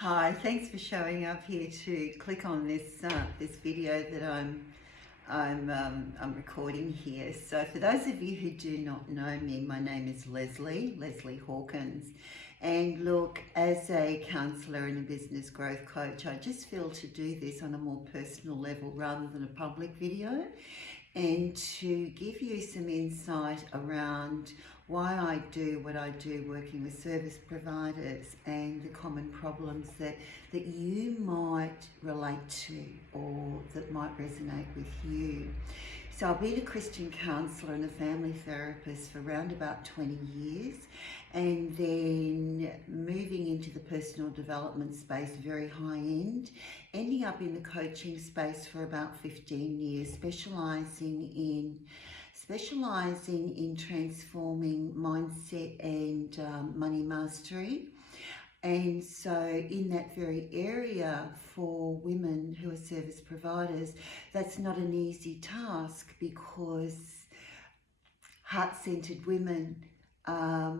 Hi, thanks for showing up here to click on this video that I'm recording here. So for those of you who do not know me, my name is Leslie Hawkins. And look, as a counsellor and a business growth coach, I just feel to do this on a more personal level rather than a public video, and to give you some insight around why I do what I do working with service providers and the common problems that you might relate to or that might resonate with you. So I've been a Christian counsellor and a family therapist for around about 20 years, and then moving into the personal development space, very high end, ending up in the coaching space for about 15 years, specialising in transforming mindset and money mastery. And so in that very area for women who are service providers, that's not an easy task, because heart-centered women are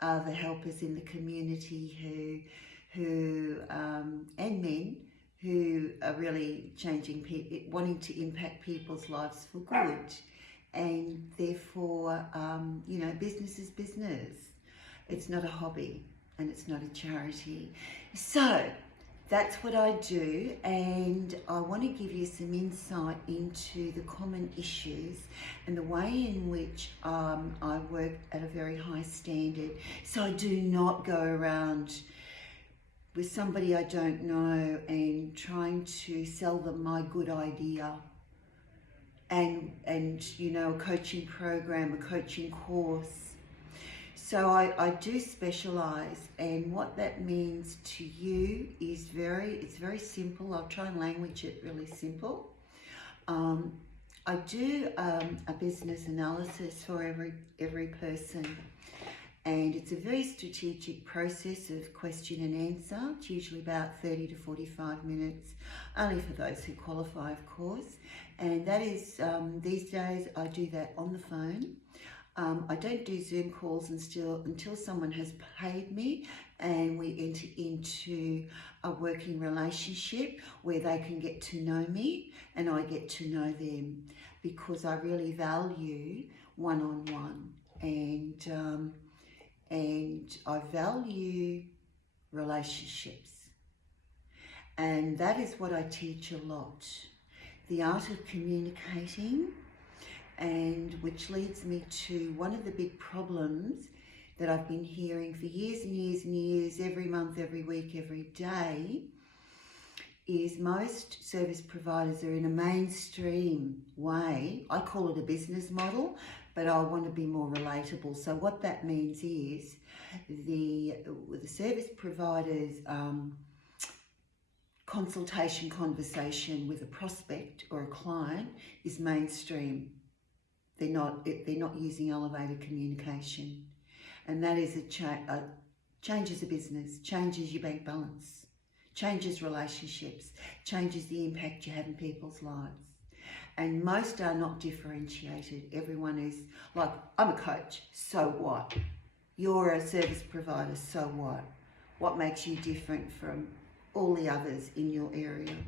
the helpers in the community who and men who are really changing people, wanting to impact people's lives for good. And therefore, business is business. It's not a hobby and it's not a charity. So that's what I do, and I want to give you some insight into the common issues and the way in which I work at a very high standard. So I do not go around with somebody I don't know and trying to sell them my good idea and a coaching program, a coaching course. So I do specialise, and what that means to you is it's very simple. I'll try and language it really simple. I do a business analysis for every person, and it's a very strategic process of question and answer. It's usually about 30 to 45 minutes, only for those who qualify, of course. And that is, these days I do that on the phone. I don't do Zoom calls until someone has paid me and we enter into a working relationship where they can get to know me and I get to know them, because I really value one-on-one, and I value relationships. And that is what I teach a lot. The art of communicating, and which leads me to one of the big problems that I've been hearing for years and years and years, every month, every week, every day, is most service providers are in a mainstream way. I call it a business model, but I want to be more relatable. So what that means is the service providers conversation with a prospect or a client is mainstream. They're not using elevated communication, and that is changes a business, changes your bank balance, changes relationships, changes the impact you have in people's lives. And most are not differentiated. Everyone is like, I'm a coach, so what? You're a service provider, so what? What makes you different from all the others in your area?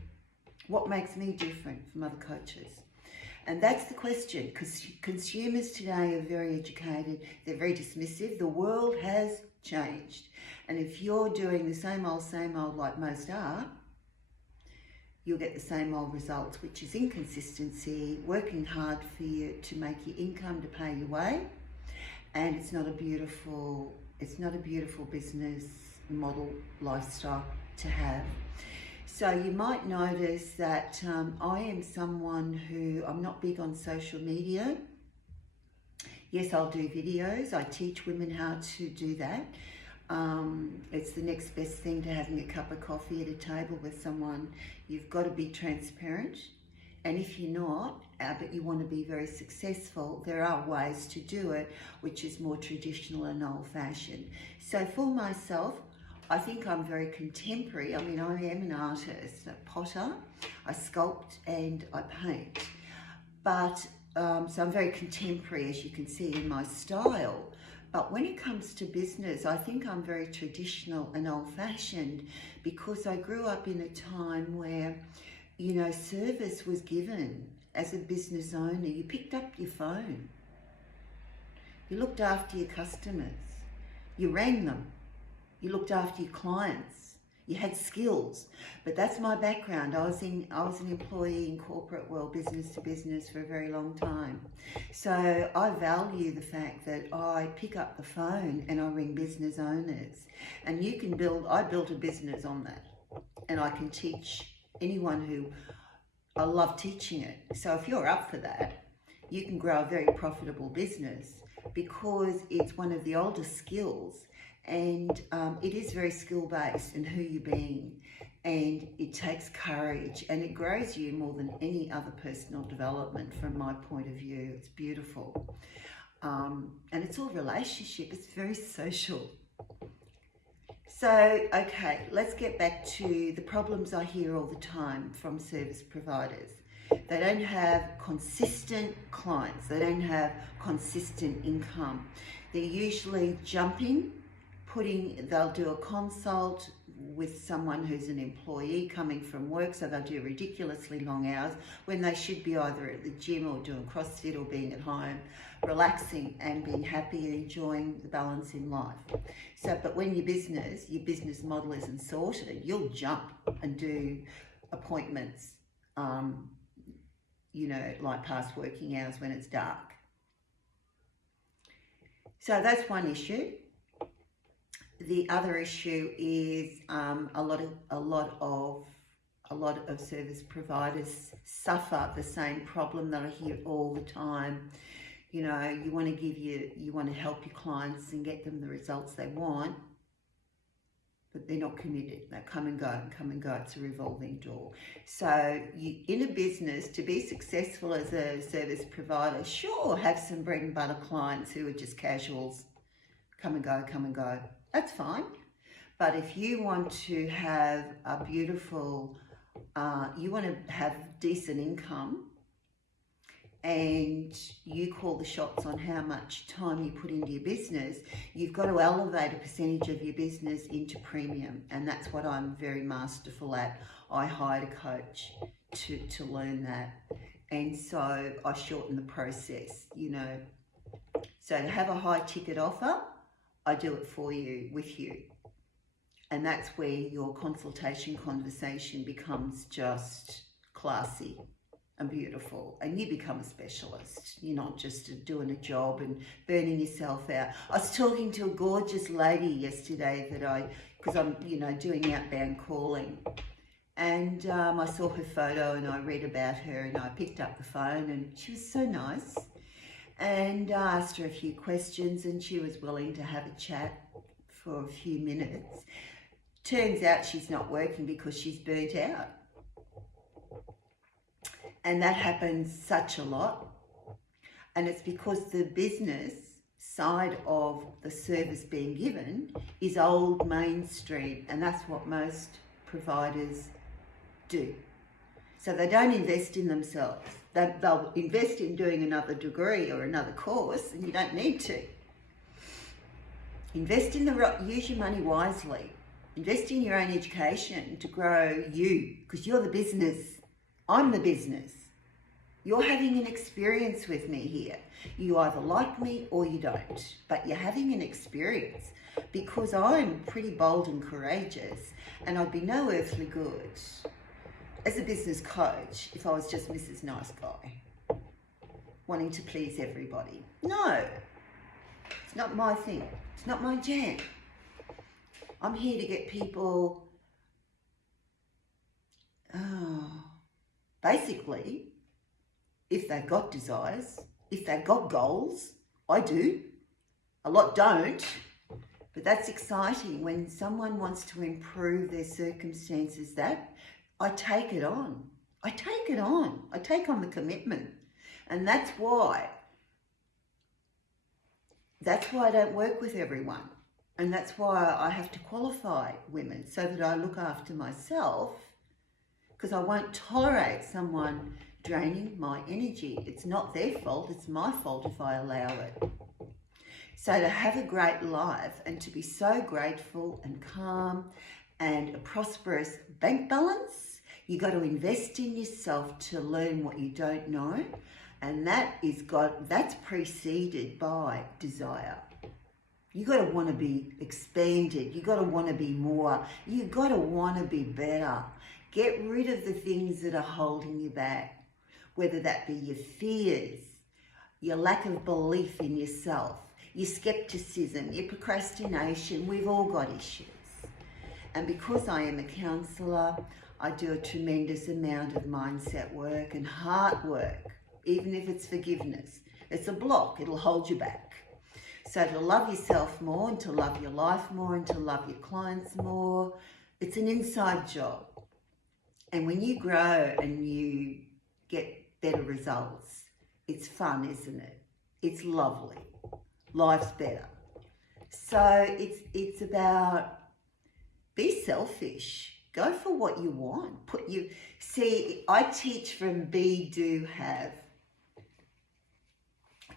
What makes me different from other coaches? And that's the question, because consumers today are very educated, they're very dismissive. The world has changed. And if you're doing the same old like most are, you'll get the same old results, which is inconsistency, working hard for you to make your income to pay your way. And it's not a beautiful business model lifestyle to have. So you might notice that I am someone who, I'm not big on social media. Yes, I'll do videos. I teach women how to do that. It's the next best thing to having a cup of coffee at a table with someone. You've got to be transparent. And if you're not, but you want to be very successful, there are ways to do it, which is more traditional and old-fashioned. So for myself, I think I'm very contemporary. I mean, I am an artist, a potter. I sculpt and I paint. But, so I'm very contemporary, as you can see in my style. But when it comes to business, I think I'm very traditional and old-fashioned because I grew up in a time where, you know, service was given as a business owner. You picked up your phone. You looked after your customers. You rang them. You looked after your clients. You had skills. But that's my background. I was an employee in corporate world, business to business, for a very long time. So I value the fact that I pick up the phone and I ring business owners. And you can I built a business on that. And I can teach anyone who, I love teaching it. So if you're up for that, you can grow a very profitable business because it's one of the oldest skills, and it is very skill-based in who you're being, and it takes courage, and it grows you more than any other personal development from my point of view. It's beautiful. And it's all relationship. It's very social. So, okay, let's get back to the problems I hear all the time from service providers. They don't have consistent clients. They don't have consistent income. They're usually jumping, they'll do a consult with someone who's an employee coming from work, so they'll do ridiculously long hours when they should be either at the gym or doing CrossFit or being at home, relaxing and being happy and enjoying the balance in life. So, but when your business model isn't sorted, you'll jump and do appointments, you know, like past working hours when it's dark. So that's one issue. The other issue is a lot of service providers suffer the same problem that I hear all the time. You know, you want to help your clients and get them the results they want, but they're not committed. They come and go. It's a revolving door. So in a business, to be successful as a service provider, sure, have some bread and butter clients who are just casuals, come and go. That's fine. But if you want to have a beautiful, you want to have decent income, and you call the shots on how much time you put into your business, you've got to elevate a percentage of your business into premium. And that's what I'm very masterful at. I hired a coach to learn that. And so I shorten the process, you know. So to have a high ticket offer, I do it for you, with you. And that's where your consultation conversation becomes just classy and beautiful, and you become a specialist. You're not just doing a job and burning yourself out. I was talking to a gorgeous lady yesterday because I'm, you know, doing outbound calling, and I saw her photo and I read about her, and I picked up the phone, and she was so nice, and I asked her a few questions, and she was willing to have a chat for a few minutes. Turns out she's not working because she's burnt out. And that happens such a lot. And it's because the business side of the service being given is old mainstream. And that's what most providers do. So they don't invest in themselves. They'll invest in doing another degree or another course, and you don't need to. Use your money wisely. Invest in your own education to grow you, because you're the business. I'm the business. You're having an experience with me here. You either like me or you don't, but you're having an experience because I'm pretty bold and courageous, and I'd be no earthly good as a business coach if I was just Mrs. Nice Guy, wanting to please everybody. No, it's not my thing. It's not my jam. I'm here to get people, basically, if they've got desires, if they've got goals, I do. A lot don't, but that's exciting when someone wants to improve their circumstances. That I take it on. I take on the commitment. And that's why I don't work with everyone. And that's why I have to qualify women so that I look after myself, because I won't tolerate someone draining my energy. It's not their fault, it's my fault if I allow it. So to have a great life and to be so grateful and calm and a prosperous bank balance, you got to invest in yourself to learn what you don't know, and that's preceded by desire. You got to want to be expanded. You got to want to be more. You got to want to be better. Get rid of the things that are holding you back, whether that be your fears, your lack of belief in yourself, your skepticism, your procrastination. We've all got issues. And because I am a counsellor, I do a tremendous amount of mindset work and heart work, even if it's forgiveness. It's a block, it'll hold you back. So to love yourself more and to love your life more and to love your clients more, it's an inside job. And when you grow and you get better results, it's fun, isn't it? It's lovely. Life's better. So it's about, be selfish. Go for what you want. See, I teach from be, do, have.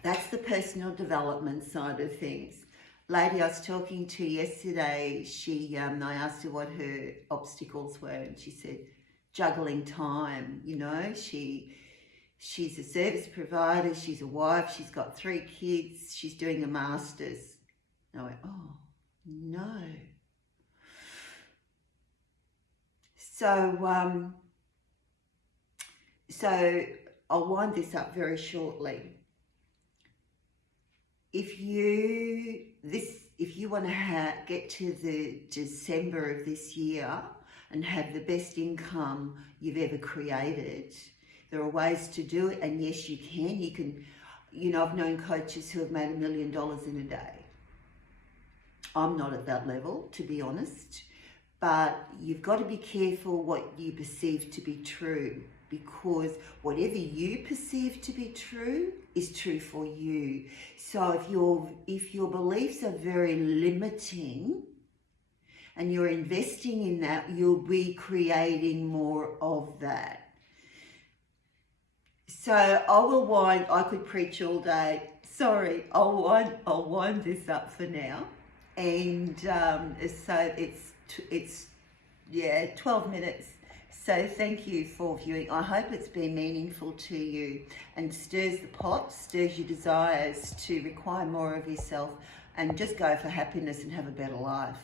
That's the personal development side of things. Lady I was talking to yesterday, I asked her what her obstacles were, and she said, juggling time. She's a service provider, she's a wife, she's got 3 kids, she's doing a master's. And I went, oh, no. So I'll wind this up very shortly. If you want to get to the December of this year and have the best income you've ever created, there are ways to do it, and yes, you can. I've known coaches who have made $1 million in a day. I'm not at that level, to be honest, but you've got to be careful what you perceive to be true, because whatever you perceive to be true is true for you. So if your beliefs are very limiting and you're investing in that, you'll be creating more of that. So I could preach all day. Sorry, I'll wind this up for now. And so it's 12 minutes. So thank you for viewing. I hope it's been meaningful to you and stirs the pot, stirs your desires to require more of yourself and just go for happiness and have a better life.